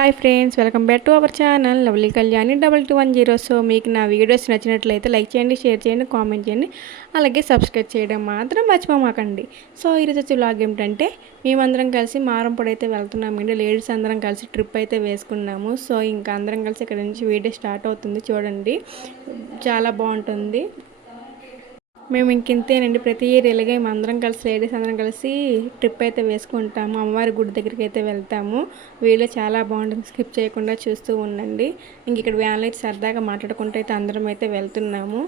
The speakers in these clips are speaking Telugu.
Hi friends, welcome back to our channel lovely Kalyani 2210. So మీకు నా వీడియోస్ నచ్చినట్లయితే లైక్ చేయండి, షేర్ చేయండి, కామెంట్ చేయండి, అలాగే సబ్స్క్రైబ్ చేయడం మాత్రం మర్చిపోమాకండి. సో ఈరోజు వచ్చే వ్లాగ్ ఏమిటంటే మేమందరం కలిసి మారంపొడి అయితే వెళ్తున్నామండి. లేడీస్ అందరం కలిసి ట్రిప్ అయితే వేసుకున్నాము. సో ఇంకా అందరం కలిసి ఇక్కడ నుంచి వీడియో స్టార్ట్ అవుతుంది. చూడండి, చాలా బాగుంటుంది. మేము ఇంకింతేనండి, ప్రతి ఇయర్ ఇలాగే అందరం కలిసి లేడీస్ అందరం కలిసి ట్రిప్ అయితే వేసుకుంటాము. అమ్మవారి గుడి దగ్గరికి అయితే వెళ్తాము. వీడియో చాలా బాగుంటుంది, స్కిప్ చేయకుండా చూస్తూ ఉండండి. ఇంక ఇక్కడ వ్యాన్లో అయితే సరదాగా మాట్లాడుకుంటూ అయితే అందరం అయితే వెళ్తున్నాము.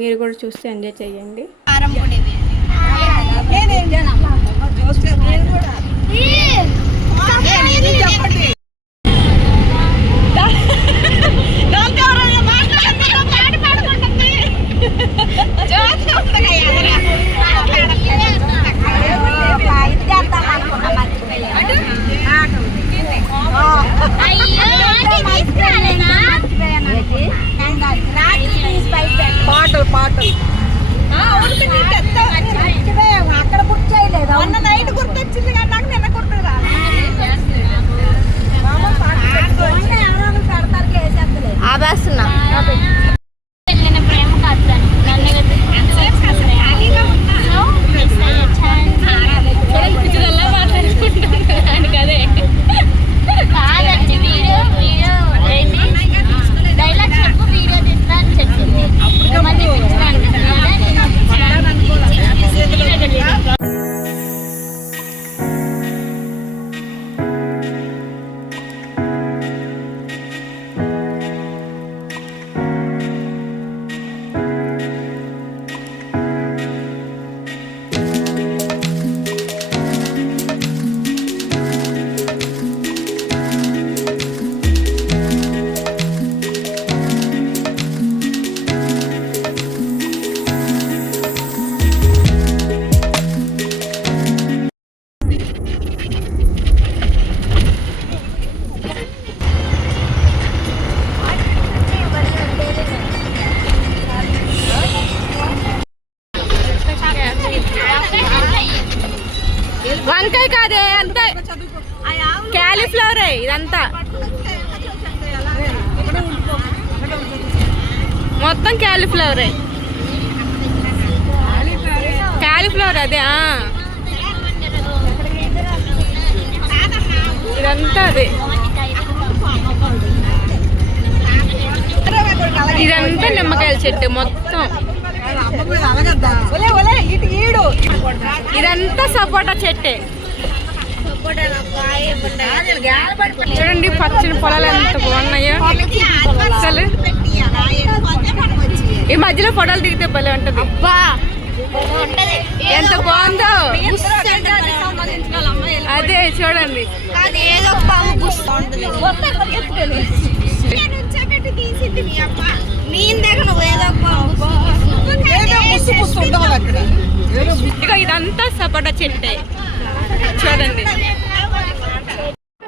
మీరు కూడా చూస్తే ఎంజాయ్ చేయండి. అక్కడ బుక్ చేయలేదు, మొన్న నైట్ గుర్తొచ్చింది కానీ నాకు నిన్న గుర్తు ఆవేస్తున్నా. వంకాయ కాదే, అంతా క్యాలీఫ్లవర్ ఇదంతా మొత్తం క్యాలీఫ్లవర్ అదే. ఇదంతా అదే, ఇదంతా నిమ్మకాయల చెట్టు మొత్తం. ఇదంతా సపోటా చెట్టే. చూడండి పచ్చని పొలాలు ఎంత బాగున్నాయో అసలు. ఈ మధ్యలో ఫోటోలు దిగితే భలే ఉంటది. ఎంత బాగుందో అదే చూడండి. ఇక ఇదంతా సపోటా చెట్టే చూడండి.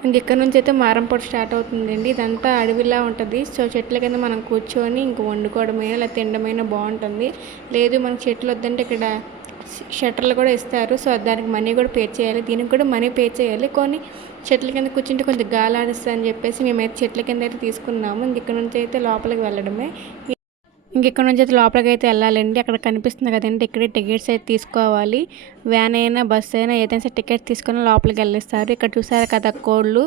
ఇంక ఇక్కడ నుంచి అయితే మారంపొడి స్టార్ట్ అవుతుందండి. ఇదంతా అడవిలా ఉంటుంది. సో చెట్ల కింద మనం కూర్చొని ఇంక వండుకోవడమైనా లేదా తినడమైనా బాగుంటుంది. లేదు మనకు చెట్లు వద్దంటే ఇక్కడ షట్టర్లు కూడా ఇస్తారు. సో దానికి మనీ కూడా పే చేయాలి, దీనికి కూడా మనీ పే చేయాలి. కొన్ని చెట్ల కింద కూర్చుంటే కొంచెం గాలి ఆడిస్తుంది అని చెప్పేసి మేమైతే చెట్ల కింద అయితే తీసుకున్నాము. ఇంక ఇక్కడ నుంచి అయితే లోపలికి వెళ్ళడమే. ఇంకెక్కడ నుంచి అయితే లోపలికి అయితే వెళ్ళాలండి. అక్కడ కనిపిస్తుంది కదండి, ఇక్కడే టికెట్స్ అయితే తీసుకోవాలి. వ్యాన్ అయినా బస్సు అయినా ఏదైనా సరే టికెట్స్ తీసుకొని లోపలికి వెళ్ళిస్తారు. ఇక్కడ చూసారు కదా కోళ్ళు,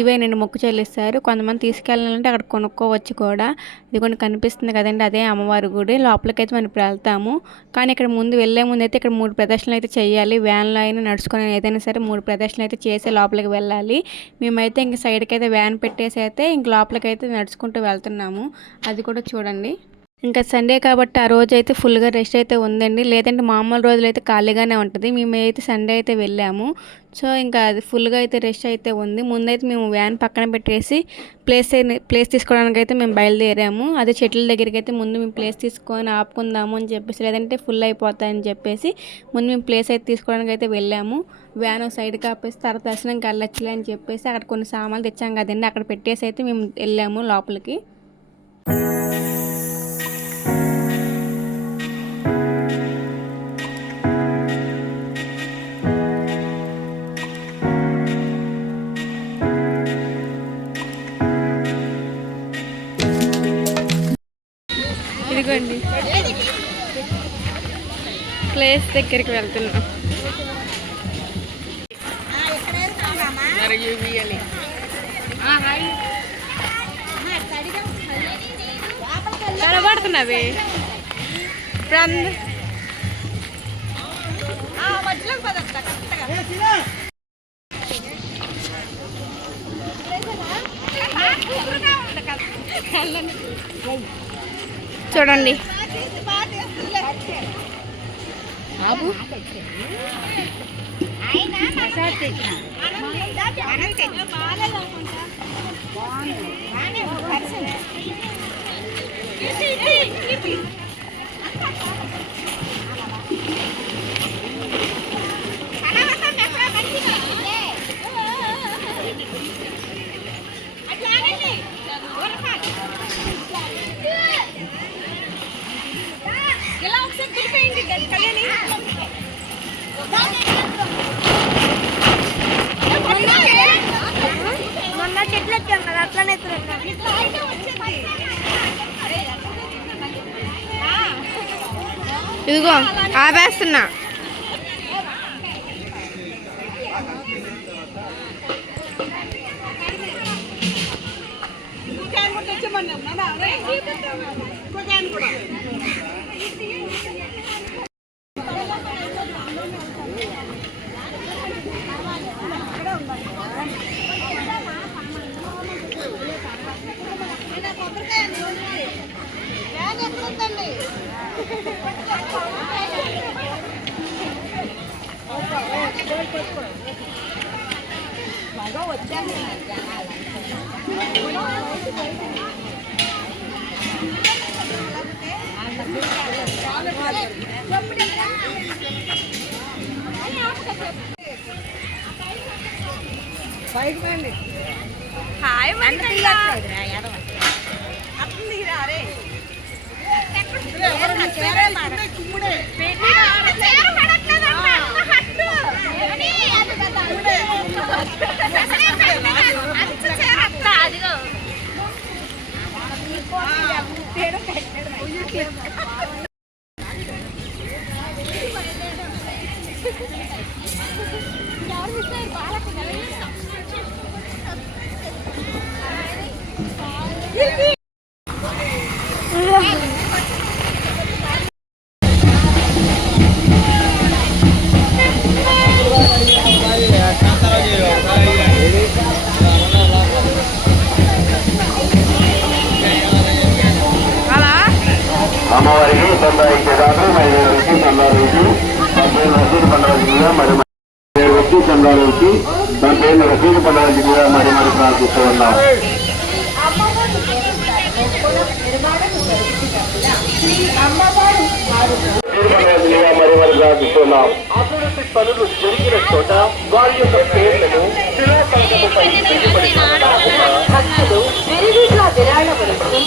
ఇవేనండి మొక్కు చెల్లిస్తారు. కొంతమంది తీసుకెళ్ళాలంటే అక్కడ కొనుక్కోవచ్చు కూడా. ఇది కొన్ని కనిపిస్తుంది కదండి, అదే అమ్మవారి గుడి. లోపలికి అయితే మనం ఇప్పుడు వెళ్తాము. కానీ ఇక్కడ వెళ్ళే ముందు అయితే ఇక్కడ 3 ప్రదర్శనలు అయితే చేయాలి. వ్యాన్లో అయినా నడుచుకొని ఏదైనా సరే 3 ప్రదర్శనలు అయితే చేసి లోపలికి వెళ్ళాలి. మేమైతే ఇంక సైడ్కి అయితే వ్యాన్ పెట్టేసి అయితే ఇంక లోపలికి అయితే నడుచుకుంటూ వెళ్తున్నాము. అది కూడా చూడండి. ఇంకా సండే కాబట్టి ఆ రోజు అయితే ఫుల్గా రెస్ట్ అయితే ఉందండి. లేదంటే మామూలు రోజులు అయితే ఖాళీగానే ఉంటుంది. మేమైతే సండే అయితే వెళ్ళాము. సో ఇంకా అది ఫుల్గా అయితే రెస్ట్ అయితే ఉంది. ముందైతే మేము వ్యాన్ పక్కన పెట్టేసి ప్లేస్ తీసుకోవడానికి అయితే మేము బయలుదేరాము. అదే చెట్ల దగ్గరికి అయితే ముందు మేము ప్లేస్ తీసుకొని ఆపుకుందాము అని చెప్పేసి, లేదంటే ఫుల్ అయిపోతాయని చెప్పేసి ముందు మేము ప్లేస్ అయితే తీసుకోవడానికి అయితే వెళ్ళాము. వ్యాన్ సైడ్కి ఆపేసి తర్వాత దర్శనంకి వెళ్ళొచ్చులే అని చెప్పేసి అక్కడ కొన్ని సామాన్లు తెచ్చాం కదండి, అక్కడ పెట్టేసి అయితే మేము వెళ్ళాము లోపలికి. ఇదిగోండి ప్లేస్ దగ్గరికి వెళ్తున్నాం. కనబడుతున్నవి ఇప్పుడు చూడండి ఇదిగో ఆపేస్తున్నా. హాయ్ అమ్మవారికి తొంభై ఇచ్చేదాకా 15 చందాలకి 15 రసీదు పండుగ జిల్లా మరి 7 చందాలకి 15 రసీదు పండుగ జిల్లా మరి ప్రార్థిస్తూ ఉన్నాం. మరి ప్రార్థిస్తున్నాం. అభివృద్ధి పనులు జరిగిన చోట వారి యొక్క పేర్లను శిలాఫలకముపై భక్తులు విరివిగా విరాళపరుస్తూ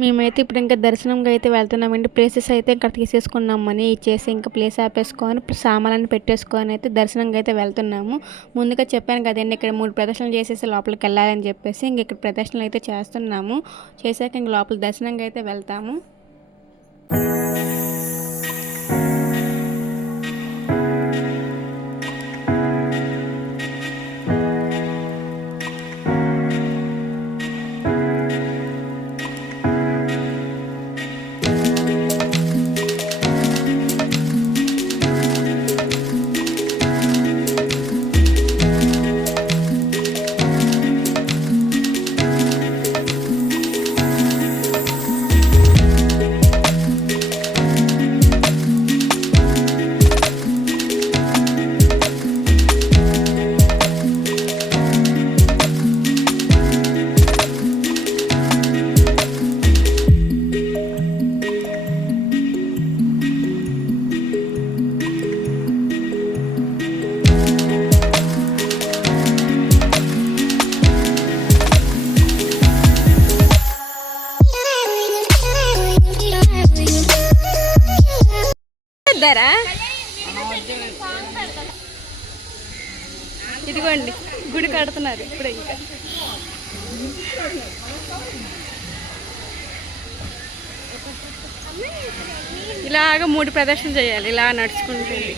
మేమైతే ఇప్పుడు ఇంకా దర్శనంగా అయితే వెళ్తున్నామండి. ప్లేసెస్ అయితే ఇంకా తీసేసుకున్నాం, మనీ ఇచ్చేసి ఇంకా ప్లేస్ ఆపేసుకొని సామాన్లు పెట్టేసుకొని అయితే దర్శనంగా అయితే వెళ్తున్నాము. ముందుగా చెప్పాను కదండి, ఇక్కడ 3 ప్రదర్శనలు చేసేసి లోపలికి వెళ్ళాలని చెప్పేసి ఇంక ఇక్కడ ప్రదర్శనలు అయితే చేస్తున్నాము. చేశాక ఇంక లోపల దర్శనంగా అయితే వెళ్తాము. ధరా ఇదిగోండి గుడి కడుతున్నారు ఇప్పుడే. ఇంకా ఇలాగ 3 ప్రదర్శన చేయాలి, ఇలా నడుచుకుంటుంది.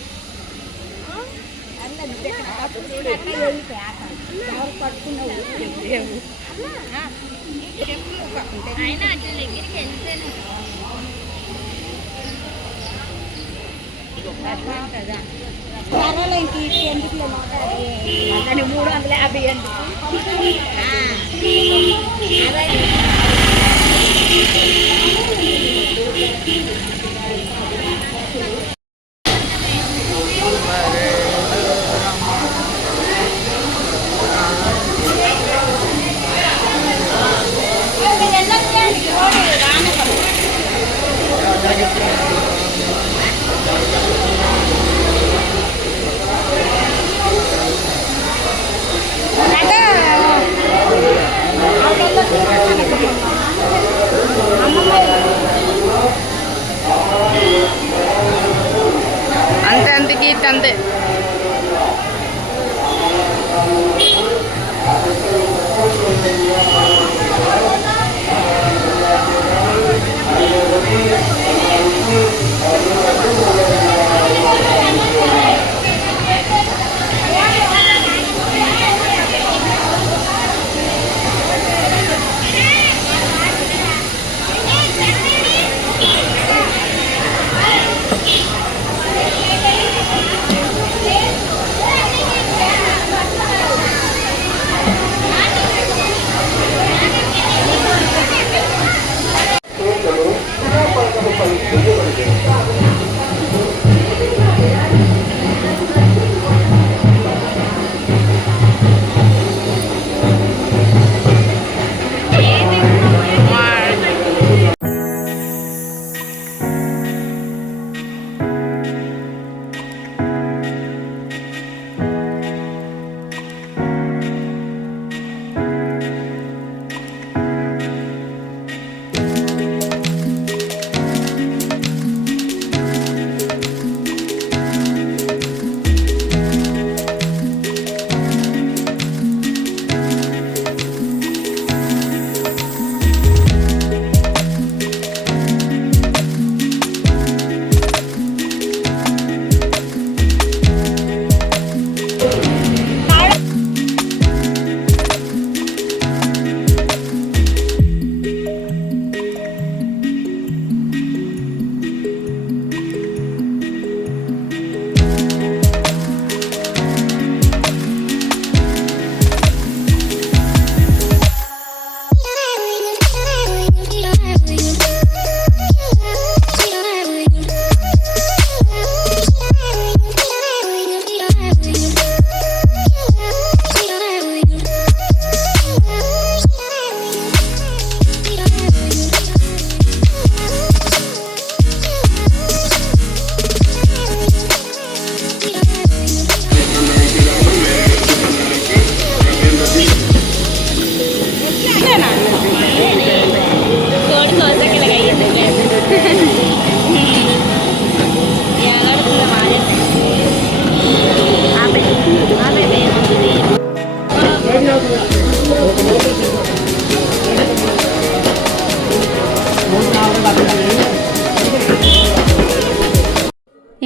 అంతే అంతే కీర్తి అంతే.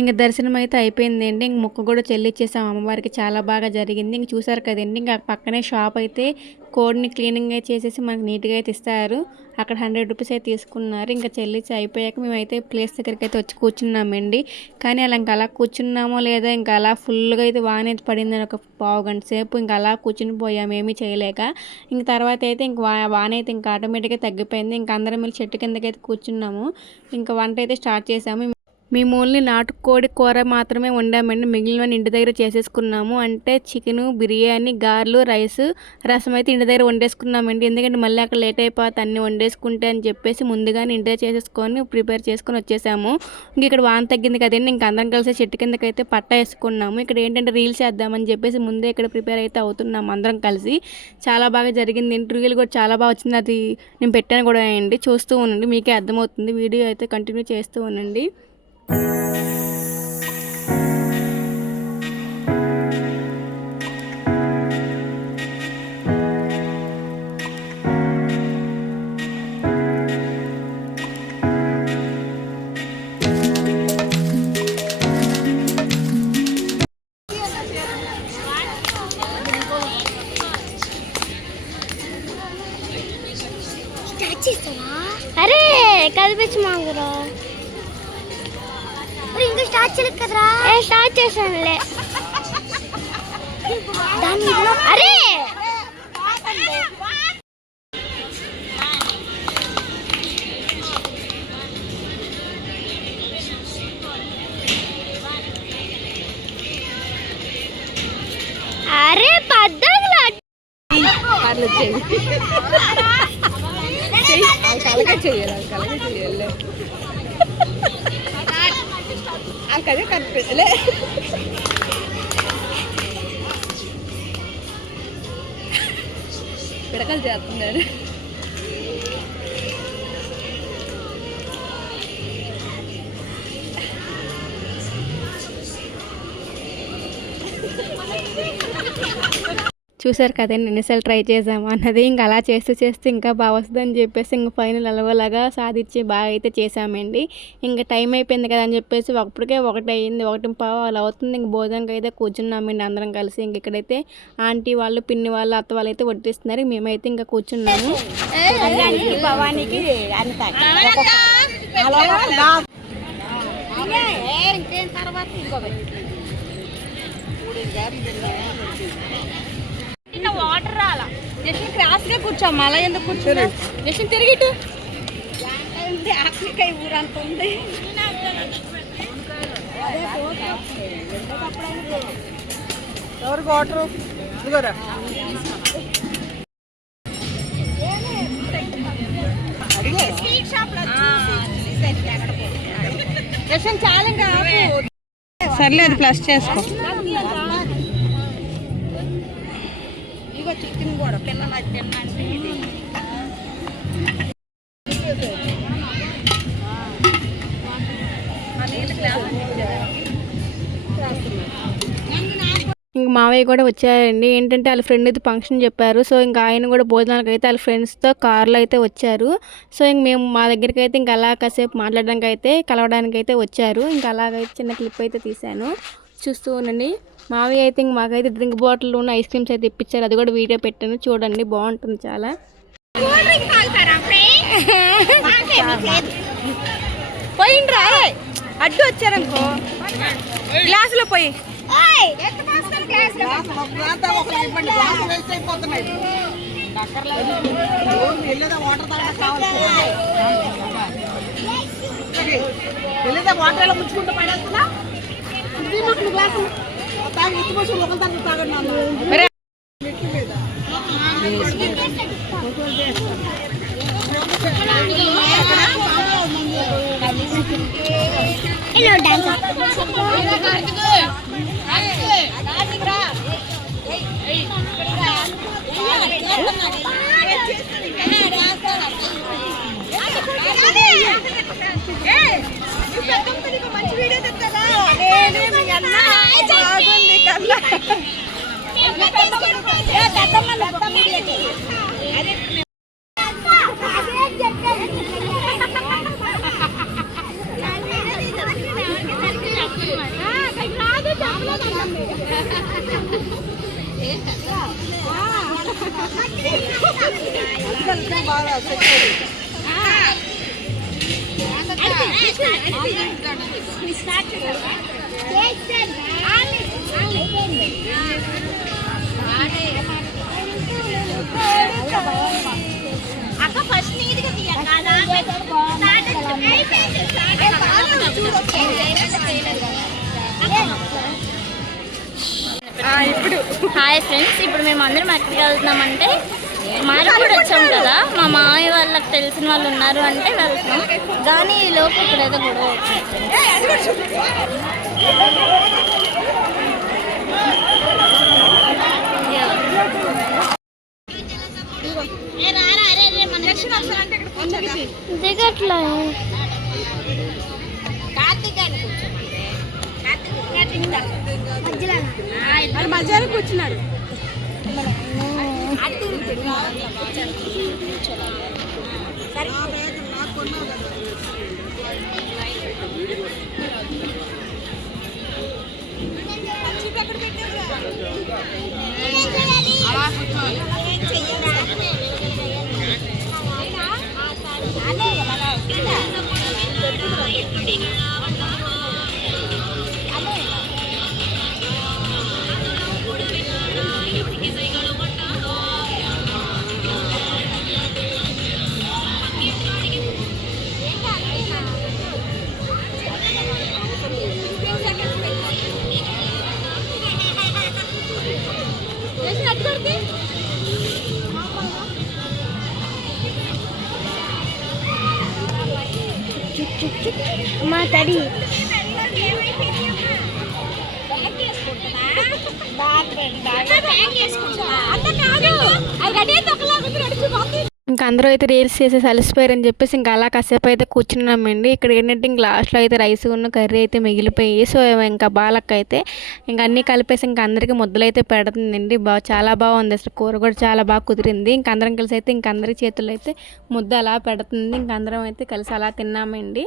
ఇంక దర్శనం అయితే అయిపోయిందండి. ఇంక మొక్కు కూడా చెల్లిచ్చేసాం అమ్మవారికి. చాలా బాగా జరిగింది. ఇంక చూసారు కదండి, ఇంకా పక్కనే షాప్ అయితే కోడిని క్లీనింగ్ అయితే చేసేసి మనకు నీట్గా అయితే ఇస్తారు. అక్కడ 100 రూపీస్ అయితే తీసుకున్నారు. ఇంకా చెల్లించి అయిపోయాక మేమైతే ప్లేస్ దగ్గరికి అయితే వచ్చి కూర్చున్నామండి. కానీ అలా కూర్చున్నామో లేదా ఇంకా అలా ఫుల్గా అయితే వాన అయితే పడిందని ఒక పావు గంట సేపు ఇంకా అలా కూర్చుని పోయాము, ఏమీ చేయలేక. ఇంక తర్వాత అయితే ఇంక వాన అయితే ఇంకా ఆటోమేటిక్గా తగ్గిపోయింది. ఇంకా అందరం వెళ్ళి చెట్టు కిందకి అయితే కూర్చున్నాము. ఇంకా వంట అయితే స్టార్ట్ చేసాము. మేము ఓన్లీ నాటుకోడి కూర మాత్రమే వండామండి. మిగిలిన ఇంటి దగ్గర చేసేసుకున్నాము. అంటే చికెను, బిర్యానీ, గారెలు, రైస్, రసం అయితే ఇంటి దగ్గర వండేసుకున్నామండి. ఎందుకంటే మళ్ళీ అక్కడ లేట్ అయిపోతే అన్నీ వండేసుకుంటే అని చెప్పేసి ముందుగానే ఇంటి దగ్గర చేసేసుకొని ప్రిపేర్ చేసుకొని వచ్చేసాము. ఇంక ఇక్కడ వాన తగ్గింది కదండి, ఇంక అందరం కలిసి చెట్టు కిందకి అయితే పట్ట వేసుకున్నాము. ఇక్కడ ఏంటంటే రీల్స్ చేద్దామని చెప్పేసి ముందే ఇక్కడ ప్రిపేర్ అయితే అవుతున్నాము అందరం కలిసి. చాలా బాగా జరిగింది. రీల్ కూడా చాలా బాగా వచ్చింది. అది నేను పెట్టాను కూడా అండి, చూస్తూ ఉండండి, మీకే అర్థమవుతుంది. వీడియో అయితే కంటిన్యూ చేస్తూ ఉండండి. అరే కల్పించు మాకురా ఇంకా స్టార్ట్ చేయలేదు కదరా స్టార్ట్ చేశానులే అరే అరే పద్దగులా కలగా చేయాలి కదే కనిపించలే పిడకలు చేస్తున్నారు చూసారు కదండి ఎన్నిసార్లు ట్రై చేసాము అన్నది ఇంకా అలా చేస్తూ ఇంకా బాగా వస్తుందని చెప్పేసి ఇంక ఫైనల్ అలవలాగా సాధించి బాగా అయితే చేసామండి ఇంకా టైం అయిపోయింది కదా అని చెప్పేసి అప్పటికే 1 అయ్యింది 1:15 అలా అవుతుంది ఇంక భోజనంకి అయితే కూర్చున్నామండి అందరం కలిసి ఇంక ఇక్కడైతే ఆంటీ వాళ్ళు పిన్ని వాళ్ళు అత్త వాళ్ళు అయితే వడ్డిస్తున్నారు మేమైతే ఇంకా కూర్చున్నాము వాటర్ రాలా జస్ట్ క్రాస్ గా కూర్చోమ్మ అలా ఎందుకు కూర్చోరు జస్ట్ తిరిగిటు ఆఖరికాయ ఊరంత ఉంది ఎవరికి వాటర్ ఇదిగోరా జస్ట్ చాలా ఇంకా సర్లేదు ప్లస్ చేసుకో చికెన్ కూడా పిల్లలు తిన్నంటే ఇది ఇంక మావయ్య కూడా వచ్చారండి ఏంటంటే వాళ్ళ ఫ్రెండ్ అయితే ఫంక్షన్ చెప్పారు సో ఇంకా ఆయన కూడా భోజనాలకు అయితే వాళ్ళ ఫ్రెండ్స్తో కార్లో అయితే వచ్చారు సో ఇంక మేము మా దగ్గరికి అయితే ఇంకా అలా కాసేపు మాట్లాడడానికి అయితే కలవడానికి అయితే వచ్చారు ఇంకా అలాగైతే చిన్న క్లిప్ అయితే తీశాను చూస్తూ ఉండండి మావయ్య అయితే ఇంక మాకైతే డ్రింక్ బాటిల్ ఉన్న ఐస్ క్రీమ్స్ అయితే ఇప్పించారు అది కూడా వీడియో పెట్టాను చూడండి బాగుంటుంది చాలా పోయిండ్రా అడ్డు వచ్చారనుకో గ్లాసులో పోయి వాటర్ ముంచుకుంటూ పడేస్తున్నా మంచి వీడియో తెస్తారా అక్క ఫస్ట్ నీట్గా తీయాలి ఇప్పుడు హాయ్ ఫ్రెండ్స్ ఇప్పుడు మేము అందరం ఎక్కడికి వెళ్తున్నామంటే మార్కెట్ వచ్చాం కదా మా మామయ్య వాళ్ళకి తెలిసిన వాళ్ళు ఉన్నారు అంటే వెళ్తున్నాం కానీ ఈ లోపు ఇక్కడైతే గొడవ దిగట్లా మధ్యాహ్నం కూర్చున్నాడు మా తడి ఇంకా అందరూ అయితే రీల్స్ చేసేసి అలసిపోయారని చెప్పేసి ఇంకా అలా కాసేపు అయితే కూర్చున్నామండి. ఇక్కడ ఏంటంటే ఇంక లాస్ట్లో అయితే రైస్ ఉన్న కర్రీ అయితే మిగిలిపోయి, సో ఇంకా బాలక్క అయితే ఇంకా అన్నీ కలిపేసి ఇంకా అందరికీ ముద్దలు అయితే పెడుతుందండి. చాలా బాగుంది, అసలు కూర కూడా చాలా బాగా కుదిరింది. ఇంక అందరం కలిసి అయితే ఇంక అందరి చేతుల్లో అయితే ముద్ద అలా పెడుతుంది. ఇంక అందరం అయితే కలిసి అలా తిన్నామండి.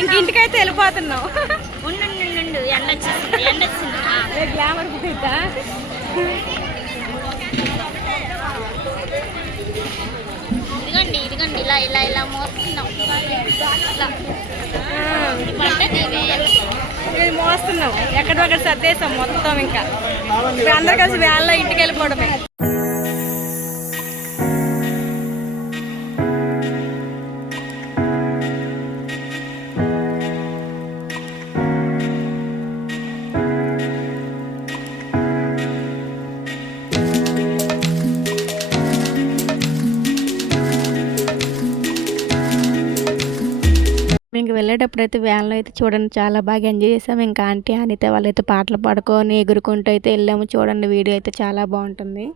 ఇంక ఇంటికైతే వెళ్ళిపోతున్నాం. ఉండు ఎండొచ్చింది గ్లామర్ పోయిద్దా? ఇదిగోండి ఇలా ఇలా ఇలా మోస్తున్నాం. ఇది మోస్తున్నాం, ఎక్కడొక్కడ సర్దేశాం మొత్తం. ఇంకా ఇప్పుడు అందరు కలిసి వేళ్ళ ఇంటికి వెళ్ళిపోవడమే. ఇంక వెళ్ళేటప్పుడు అయితే వ్యాన్లో అయితే చూడండి చాలా బాగా ఎంజాయ్ చేసాము. ఇంకా ఆంటీ అనిత వాళ్ళైతే పాటలు పాడుకొని ఎగురుకుంటూ అయితే వెళ్ళాము. చూడండి, వీడియో అయితే చాలా బాగుంటుంది.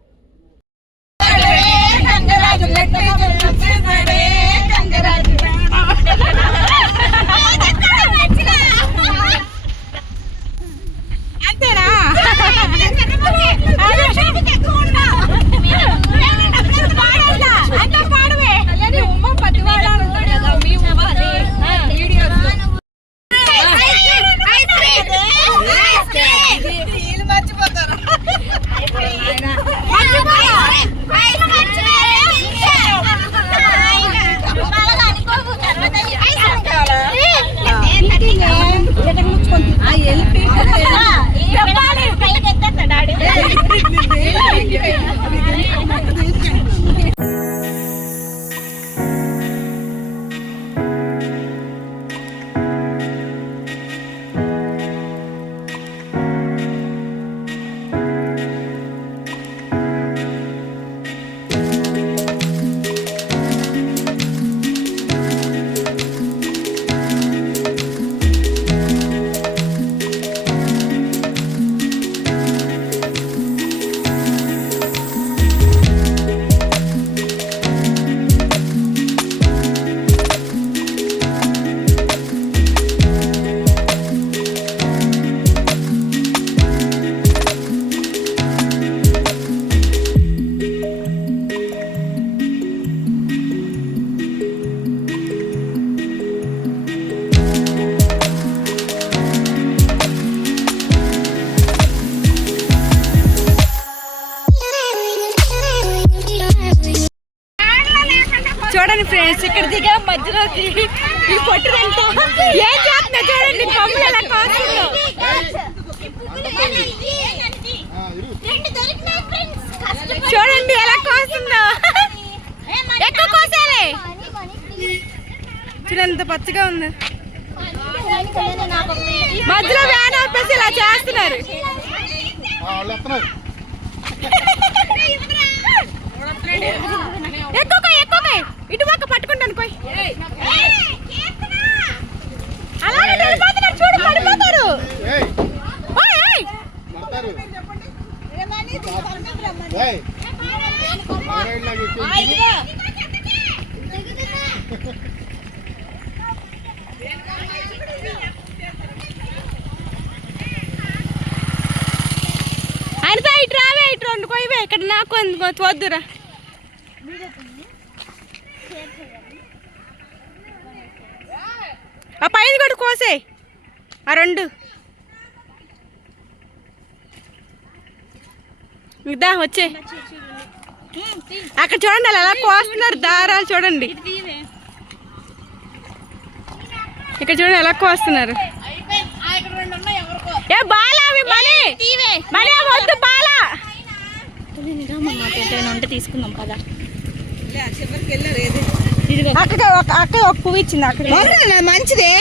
చూడండి ఫ్రెండ్స్, ఇక్కడ దిగా మధ్యలోకి ఈ పొట్టుదంతా ఏం చేస్తున్నా చూడండి, కొమ్ములు ఎలా కోస్తుందో. చూడండి ఎలా కోస్తుందో, ఎక్కువ కోసాలే. చూడండి ఎంత పచ్చగా ఉంది. మధ్యలో వ్యాన్ ఆపేసి ఇలా చేస్తున్నారు. ఎక్కువ ఇటు పక్క పట్టుకుంటాను పోయి. అలాగే వెళ్ళిపోతున్నారు, చూడు పడిపోతారు. వండుకోవే ఇక్కడ నాకు ఎందుకో వద్దురా. ఆ పైన కూడా కోసే ఆ 2 ఇదా వచ్చే. అక్కడ చూడండి అలా ఎలా కోస్తున్నారు దారాలు చూడండి. ఇక్కడ చూడండి ఎలా కోస్తున్నారు. ఏ బాలా అవి మనీ వద్దు బాలా ఉంటే తీసుకుందాం కదా. అక్క ఒక పువ్వు ఇచ్చింది అక్కడ మంచిదే.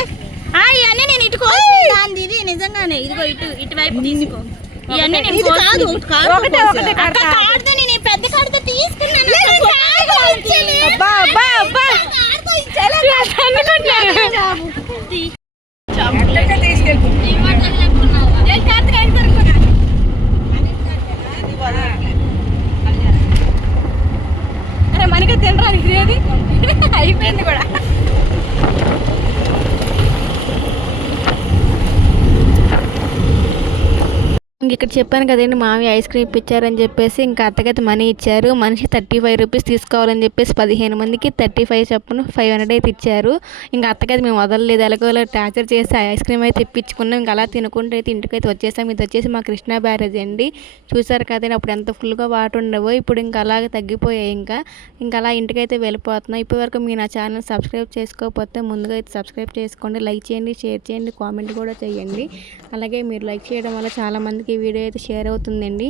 ఇవన్నీ నేను ఇటు కోసింది ఇది నిజంగానే. ఇదిగో ఇటువైపు తీసుకో. ఇవన్నీ నేను కాదు, నేను ఈ పెద్ద కాడుతో తీసుకున్నాను. మనకి తినరా ఇది అయిపోయింది కూడా. ఇంక ఇక్కడ చెప్పాను కదండి మామయ్య ఐస్ క్రీమ్ ఇప్పించారని చెప్పేసి ఇంకా అత్తగైతే మనీ ఇచ్చారు. మనిషి 35 రూపీస్ తీసుకోవాలని చెప్పేసి 15 మందికి 35 చొప్పున 500 అయితే ఇచ్చారు. ఇంకా అత్తగైతే మేము వదలలేదు, ఎలాగోలా టార్చర్ చేసి ఐస్ క్రీమ్ అయితే ఇప్పించుకున్నాం. ఇంకా అలా తినుకుంటూ అయితే ఇంటికైతే వచ్చేసాం. ఇది వచ్చేసి మా కృష్ణా బ్యారేజ్ అండి. చూసారు కదండి అప్పుడు ఎంత ఫుల్గా వాటర్ ఉండవో, ఇప్పుడు ఇంకా అలాగే తగ్గిపోయాయి. ఇంకా అలా ఇంటికైతే వెళ్ళిపోతున్నాం. ఇప్పటివరకు మీరు నా ఛానల్ సబ్స్క్రైబ్ చేసుకోకపోతే ముందుగా అయితే సబ్స్క్రైబ్ చేసుకోండి, లైక్ చేయండి, షేర్ చేయండి, కామెంట్ కూడా చేయండి. అలాగే మీరు లైక్ చేయడం వల్ల చాలామందికి ఈ వీడియో అయితే షేర్ అవుతుందండి.